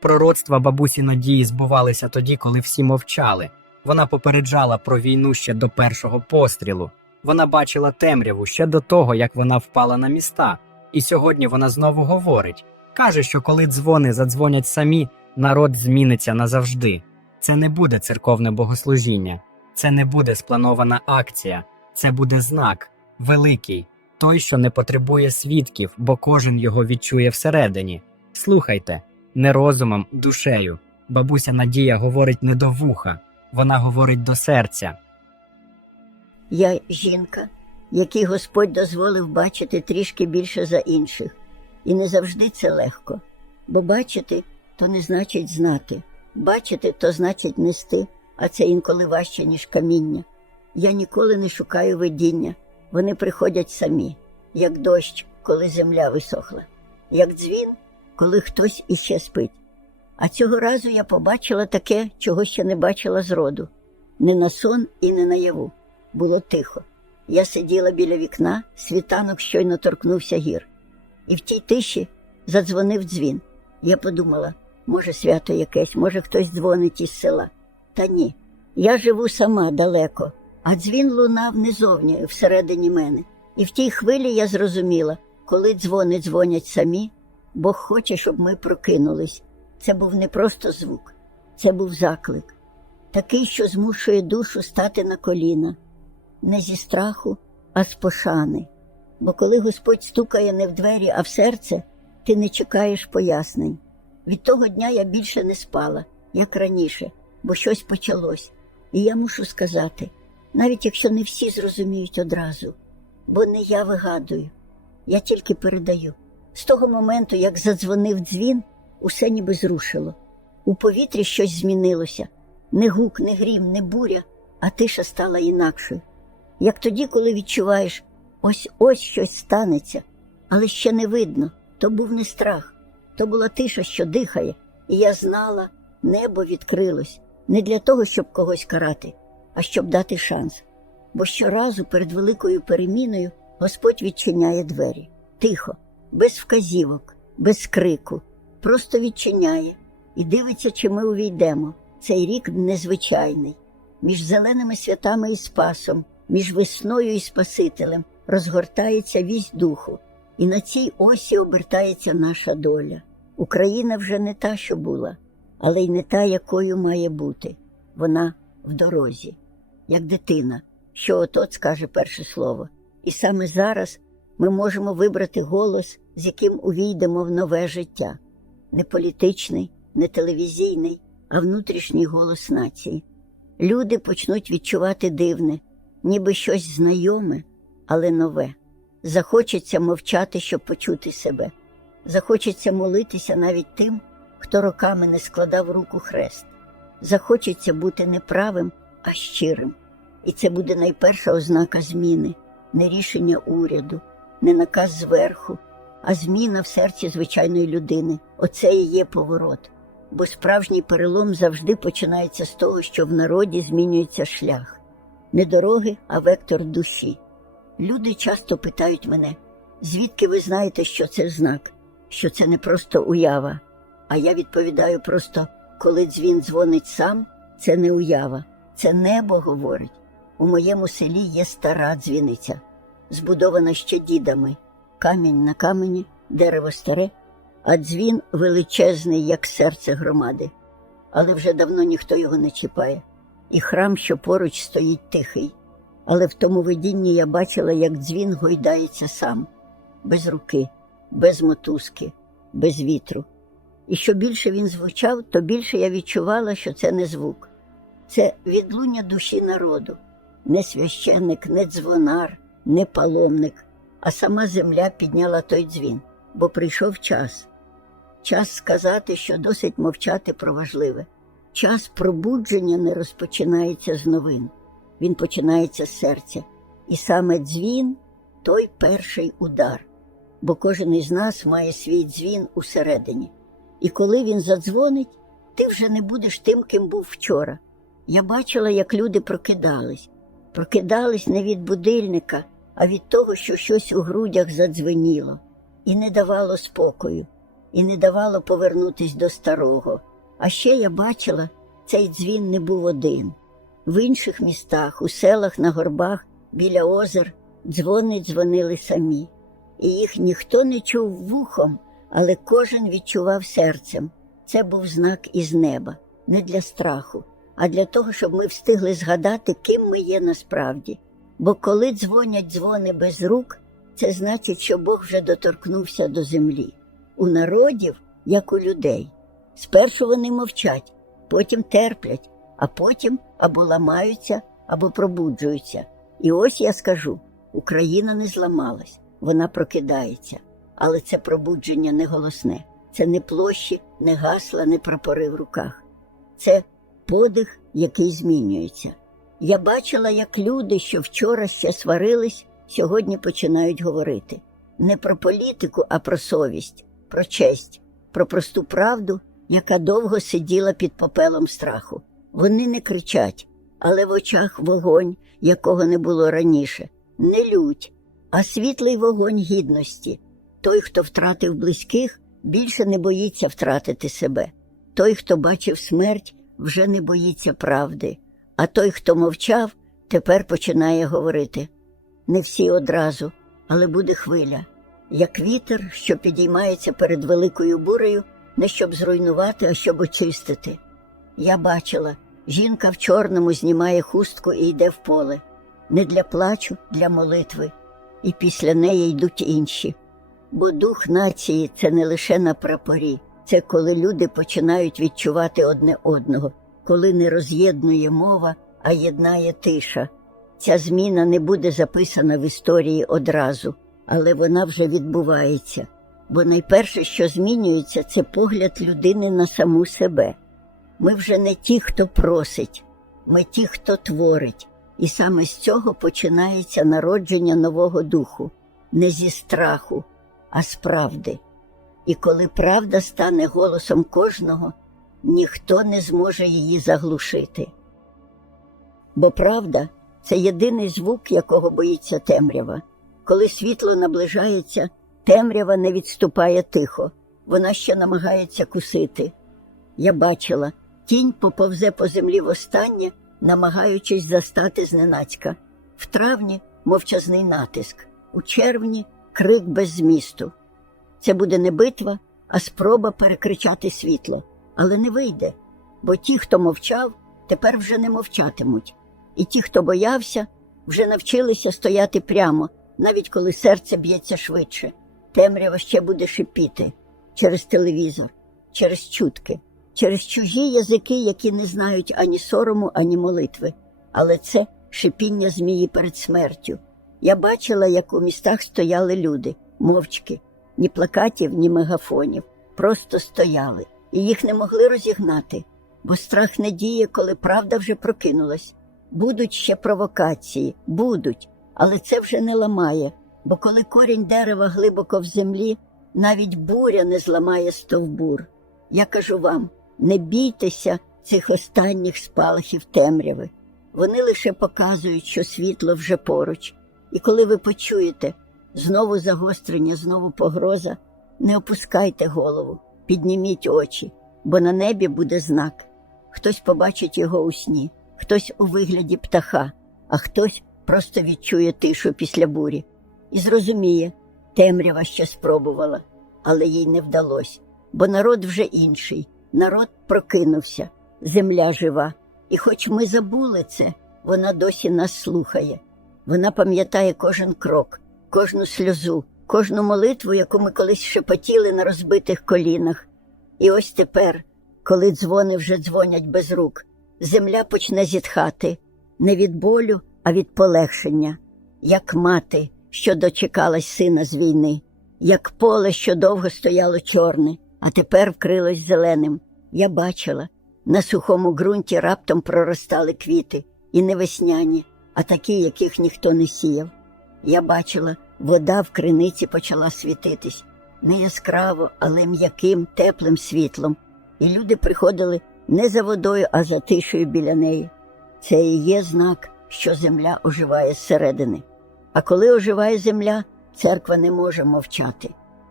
Пророцтва бабусі Надії збувалися тоді, коли всі мовчали. Вона попереджала про війну ще до першого пострілу. Вона бачила темряву ще до того, як вона впала на міста. І сьогодні вона знову говорить: каже, що коли дзвони задзвонять самі, народ зміниться назавжди. Це не буде церковне богослужіння, це не буде спланована акція, це буде знак великий, той, що не потребує свідків, бо кожен його відчує всередині. Слухайте, не розумом, душею. Бабуся Надія говорить не до вуха, вона говорить до серця. Я жінка, якій Господь дозволив бачити трішки більше за інших. І не завжди це легко. Бо бачити то не значить знати. Бачити то значить нести, а це інколи важче, ніж каміння. Я ніколи не шукаю видіння. Вони приходять самі, як дощ, коли земля висохла, як дзвін, коли хтось іще спить. А цього разу я побачила таке, чого ще не бачила зроду. Не на сон і не наяву. Було тихо. Я сиділа біля вікна, світанок щойно торкнувся гір. І в тій тиші задзвонив дзвін. Я подумала, може, свято якесь, може, хтось дзвонить із села. Та ні. Я живу сама далеко, а дзвін лунав не зовні, всередині мене. І в тій хвилі я зрозуміла, коли дзвони дзвонять самі, Бог хоче, щоб ми прокинулись. Це був не просто звук, це був заклик, такий, що змушує душу стати на коліна, не зі страху, а з пошани. Бо коли Господь стукає не в двері, а в серце, ти не чекаєш пояснень. Від того дня я більше не спала, як раніше, бо щось почалось. І я мушу сказати, навіть якщо не всі зрозуміють одразу, бо не я вигадую, я тільки передаю. З того моменту, як задзвонив дзвін, усе ніби зрушило. У повітрі щось змінилося. Не гук, не грім, не буря, а тиша стала інакшою. Як тоді, коли відчуваєш, ось ось щось станеться, але ще не видно, то був не страх, то була тиша, що дихає, і я знала, небо відкрилось не для того, щоб когось карати, а щоб дати шанс. Бо щоразу перед великою переміною Господь відчиняє двері тихо, без вказівок, без крику, просто відчиняє і дивиться, чи ми увійдемо. Цей рік незвичайний. Між зеленими святами і Спасом, між весною і Спасителем розгортається вісь духу, і на цій осі обертається наша доля. Україна вже не та, що була, але й не та, якою має бути. Вона в дорозі, як дитина, що от-от скаже перше слово. І саме зараз ми можемо вибрати голос, з яким увійдемо в нове життя. Не політичний, не телевізійний, а внутрішній голос нації. Люди почнуть відчувати дивне, ніби щось знайоме, але нове. Захочеться мовчати, щоб почути себе. Захочеться молитися навіть тим, хто роками не складав руку хрест. Захочеться бути не правим, а щирим. І це буде найперша ознака зміни, не рішення уряду, не наказ зверху, а зміна в серці звичайної людини. Оце і є поворот. Бо справжній перелом завжди починається з того, що в народі змінюється шлях. Не дороги, а вектор душі. Люди часто питають мене, звідки ви знаєте, що це знак, що це не просто уява. А я відповідаю просто, коли дзвін дзвонить сам, це не уява, це небо говорить. У моєму селі є стара дзвіниця, збудована ще дідами, камінь на камені, дерево старе, а дзвін величезний, як серце громади. Але вже давно ніхто його не чіпає. І храм, що поруч стоїть тихий. Але в тому видінні я бачила, як дзвін гойдається сам, без руки, без мотузки, без вітру. І що більше він звучав, то більше я відчувала, що це не звук, це відлуння душі народу, не священник, не дзвонар, не паломник, а сама земля підняла той дзвін, бо прийшов час. Час сказати, що досить мовчати про важливе. Час пробудження не розпочинається з новин, він починається з серця. І саме дзвін той перший удар, бо кожен із нас має свій дзвін усередині. І коли він задзвонить, ти вже не будеш тим, ким був вчора. Я бачила, як люди прокидались, прокидались не від будильника, а від того, що щось у грудях задзвеніло і не давало спокою. і не давало повернутись до старого. А ще я бачила, цей дзвін не був один. В інших містах, у селах на горбах, біля озер, дзвони дзвонили самі. І їх ніхто не чув вухом, але кожен відчував серцем. Це був знак із неба, не для страху, а для того, щоб ми встигли згадати, ким ми є насправді. Бо коли дзвонять дзвони без рук, це значить, що Бог вже доторкнувся до землі. У народів, як у людей. Спершу вони мовчать, потім терплять, а потім або ламаються, або пробуджуються. І ось я скажу: Україна не зламалась, вона прокидається. Але це пробудження не голосне, це не площі, не гасла, не прапори в руках. Це подих, який змінюється. Я бачила, як люди, що вчора ще сварились, сьогодні починають говорити не про політику, а про совість, про честь, про просту правду, яка довго сиділа під попелом страху. Вони не кричать, але в очах вогонь, якого не було раніше, не лють, а світлий вогонь гідності. Той, хто втратив близьких, більше не боїться втратити себе. Той, хто бачив смерть, вже не боїться правди. А той, хто мовчав, тепер починає говорити. Не всі одразу, але буде хвиля, як вітер, що підіймається перед великою бурею, не щоб зруйнувати, а щоб очистити. Я бачила, жінка в чорному знімає хустку і йде в поле, не для плачу, для молитви, і після неї йдуть інші. Бо дух нації це не лише на прапорі, це коли люди починають відчувати одне одного, коли не роз'єднує мова, а єднає тиша. Ця зміна не буде записана в історії одразу, але вона вже відбувається. Бо найперше, що змінюється, це погляд людини на саму себе. Ми вже не ті, хто просить, ми ті, хто творить. І саме з цього починається народження нового духу, не зі страху, а з правди. І коли правда стане голосом кожного, ніхто не зможе її заглушити. Бо правда це єдиний звук, якого боїться темрява. Коли світло наближається, темрява не відступає тихо, вона ще намагається кусити. Я бачила, тінь поповзе по землі востаннє, намагаючись застати зненацька. В травні мовчазний натиск, у червні крик без змісту. Це буде не битва, а спроба перекричати світло. Але не вийде, бо ті, хто мовчав, тепер вже не мовчатимуть. І ті, хто боявся, вже навчилися стояти прямо, навіть коли серце б'ється швидше. Темрява ще буде шипіти через телевізор, через чутки, через чужі язики, які не знають ані сорому, ані молитви. Але це шипіння змії перед смертю. Я бачила, як у містах стояли люди, мовчки, ні плакатів, ні мегафонів, просто стояли, і їх не могли розігнати, бо страх не діє, коли правда вже прокинулась. Будуть ще провокації, будуть, але це вже не ламає, бо коли корінь дерева глибоко в землі, навіть буря не зламає стовбур. Я кажу вам: не бійтеся цих останніх спалахів темряви. Вони лише показують, що світло вже поруч. І коли ви почуєте знову загострення, знову погроза, не опускайте голову, підніміть очі, бо на небі буде знак. Хтось побачить його у сні, хтось у вигляді птаха, а хтось просто відчує тишу після бурі і зрозуміє, темрява ще спробувала, але їй не вдалося, бо народ вже інший, народ прокинувся, земля жива. І хоч ми забули це, вона досі нас слухає. Вона пам'ятає кожен крок, кожну сльозу, кожну молитву, яку ми колись шепотіли на розбитих колінах. І ось тепер, коли дзвони вже дзвонять без рук, земля почне зітхати не від болю, а від полегшення, як мати, що дочекалась сина з війни, як поле, що довго стояло чорне, а тепер вкрилось зеленим. Я бачила, на сухому ґрунті раптом проростали квіти, і не весняні, а такі, яких ніхто не сіяв. Я бачила, вода в криниці почала світитись не яскраво, але м'яким, теплим світлом, і люди приходили не за водою, а за тишею біля неї. Це і є знак, що земля оживає зсередини. А коли оживає земля, церква не може мовчати.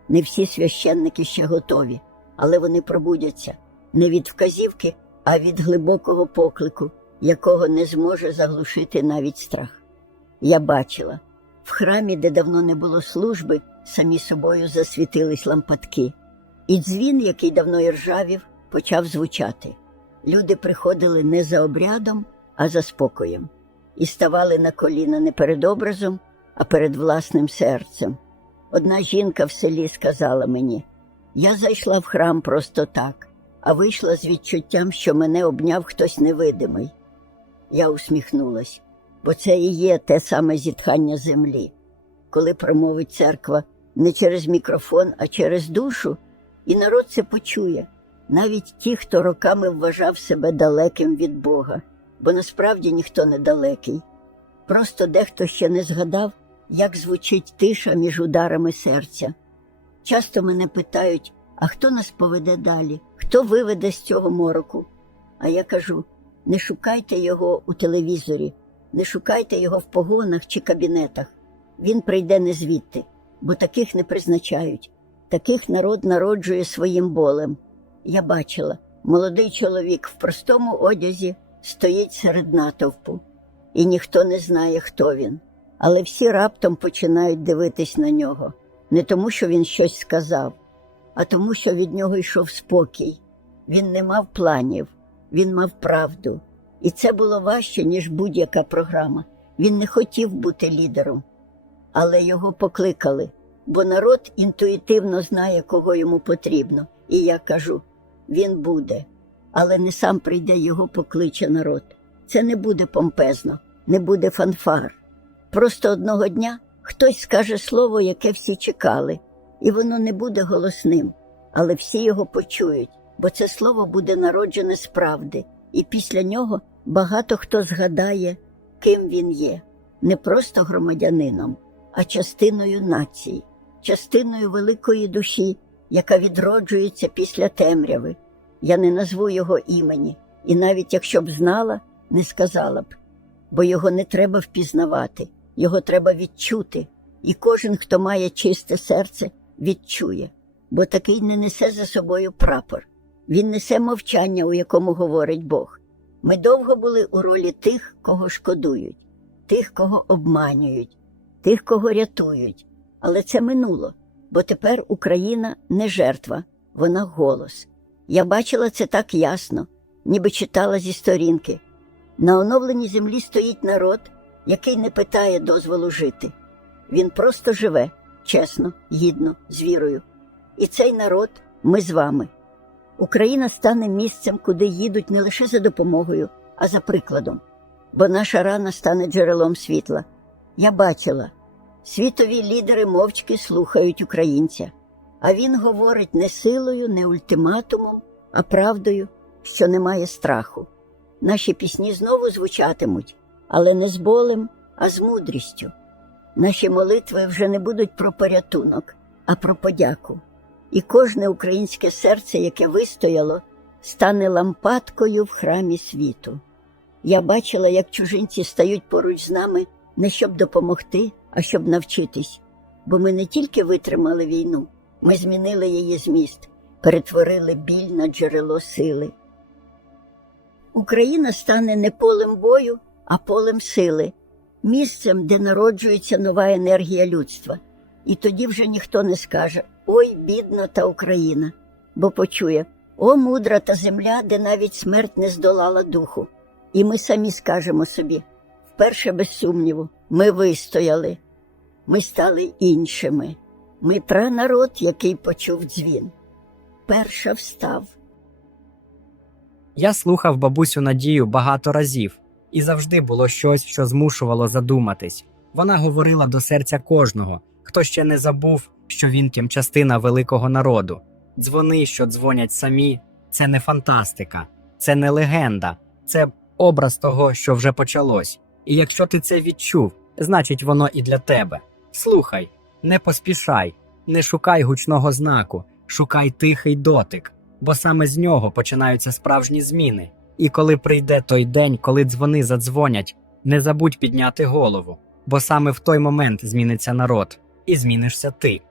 Не всі священники ще готові, але вони пробудяться не від вказівки, а від глибокого поклику, якого не зможе заглушити навіть страх. Я бачила в храмі, де давно не було служби, самі собою засвітились лампадки, і дзвін, який давно іржавів, почав звучати. Люди приходили не за обрядом, а за спокоєм, і ставали на коліна не перед образом, а перед власним серцем. Одна жінка в селі сказала мені: я зайшла в храм просто так, а вийшла з відчуттям, що мене обняв хтось невидимий. Я усміхнулась, бо це і є те саме зітхання землі, коли промовить церква не через мікрофон, а через душу, і народ це почує, навіть ті, хто роками вважав себе далеким від Бога, бо насправді ніхто не далекий. Просто дехто ще не згадав, як звучить тиша між ударами серця. Часто мене питають, а хто нас поведе далі, хто виведе з цього мороку? А я кажу: не шукайте його у телевізорі, не шукайте його в погонах чи кабінетах. Він прийде не звідти, бо таких не призначають. Таких народ народжує своїм болем. Я бачила, молодий чоловік в простому одязі стоїть серед натовпу, і ніхто не знає, хто він. Але всі раптом починають дивитись на нього, не тому, що він щось сказав, а тому, що від нього йшов спокій. Він не мав планів, він мав правду. І це було важче, ніж будь-яка програма. Він не хотів бути лідером, але його покликали, бо народ інтуїтивно знає, кого йому потрібно. І я кажу: він буде, але не сам прийде, його покличе народ. Це не буде помпезно, не буде фанфар. Просто одного дня хтось скаже слово, яке всі чекали, і воно не буде голосним, але всі його почують, бо це слово буде народжене з правди, і після нього багато хто згадає, ким він є, не просто громадянином, а частиною нації, частиною великої душі, яка відроджується після темряви. Я не назву його імені, і навіть якщо б знала, не сказала б, бо його не треба впізнавати, його треба відчути, і кожен, хто має чисте серце, відчує, бо такий не несе за собою прапор. Він несе мовчання, у якому говорить Бог. Ми довго були у ролі тих, кого шкодують, тих, кого обманюють, тих, кого рятують. Але це минуло, бо тепер Україна не жертва, вона голос. Я бачила це так ясно, ніби читала зі сторінки. На оновленій землі стоїть народ, який не питає дозволу жити. Він просто живе чесно, гідно, з вірою. І цей народ ми з вами. Україна стане місцем, куди їдуть не лише за допомогою, а за прикладом, бо наша рана стане джерелом світла. Я бачила, світові лідери мовчки слухають українця, а він говорить не силою, не ультиматумом, а правдою, що немає страху. Наші пісні знову звучатимуть, але не з болем, а з мудрістю. Наші молитви вже не будуть про порятунок, а про подяку. І кожне українське серце, яке вистояло, стане лампадкою в храмі світу. Я бачила, як чужинці стають поруч з нами не щоб допомогти, а щоб навчитись. Бо ми не тільки витримали війну, ми змінили її зміст, перетворили біль на джерело сили. Україна стане не полем бою, а полем сили, місцем, де народжується нова енергія людства. І тоді вже ніхто не скаже Ой, бідна та Україна, бо почує О, мудра та земля, де навіть смерть не здолала духу. І ми самі скажемо собі вперше без сумніву, ми вистояли, ми стали іншими. Ми пранарод, який почув дзвін. Перша встав. Я слухав бабусю Надію багато разів, і завжди було щось, що змушувало задуматись. Вона говорила до серця кожного, хто ще не забув, що він тим частина великого народу. Дзвони, що дзвонять самі, це не фантастика, це не легенда, це образ того, що вже почалось. І якщо ти це відчув, значить воно і для тебе. Слухай, не поспішай, не шукай гучного знаку, шукай тихий дотик, бо саме з нього починаються справжні зміни. І коли прийде той день, коли дзвони задзвонять, не забудь підняти голову, бо саме в той момент зміниться народ, і змінишся ти.